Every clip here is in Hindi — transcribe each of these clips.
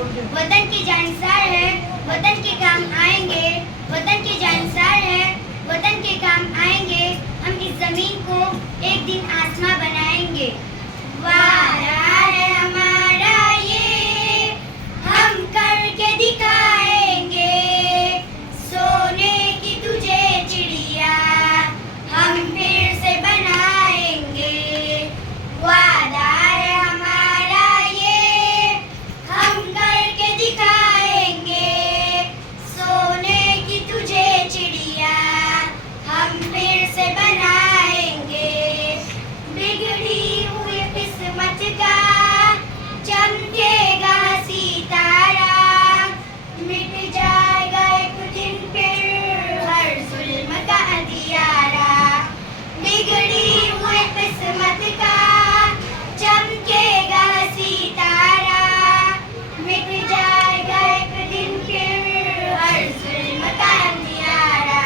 वतन की जानसार है, वतन के काम आएंगे। वतन की जानसार है, वतन के काम आएंगे। हम इस जमीन को एक दिन आसमां बनाएंगे। वादा है हमारा ये, हम करके दिखाएंगे। सोने की तुझे चिड़िया हम फिर से बनाएंगे। वादा है हमारा ये, हम करके दिखाएंगे। सोने की तुझे चिड़िया हम फिर से बनाएंगे। बिगड़ी हुई किस्मत का चमकेगा सितारा। मिट जाएगा एक दिन फिर हर जुल्म का अंधियारा। बिगड़ी हुई किस्मत का चमकेगा सितारा। मिट जाएगा एक दिन फिर हर जुल्म का अंधियारा।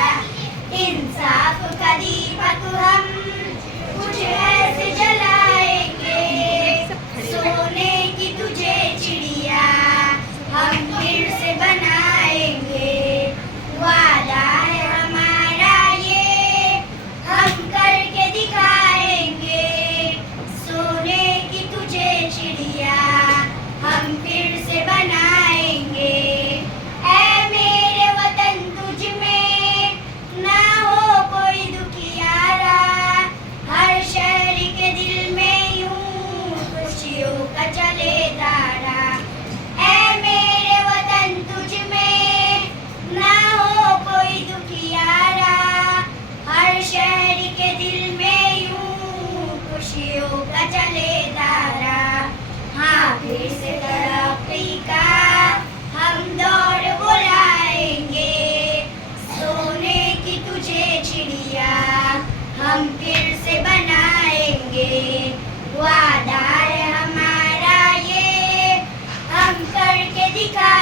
इंसाफ का दीपक हम कुछ ऐसे जलाएंगे। सोने की तुझे चिड़िया हम फिर से बनाएंगे। वादा है हमारा ये, हम करके दिखाएंगे। सोने की तुझे चिड़िया हम फिर से बनाएंगे। ऐ मेरे वतन तुझ में ना हो कोई दुखियारा। हर शहरी के दिल में यूं खुशियों का चले तारा। ऐ मेरे वतन तुझ में ना हो कोई दुखियारा। हर शहरी के दिल में यूं खुशियों का चले तारा। हाँ फिर से तरक्की का हम दौड़ बुलाएंगे। सोने की तुझे चिड़िया हम फिर से बनाएंगे। वादा है हमारा ये, हम करके दिखा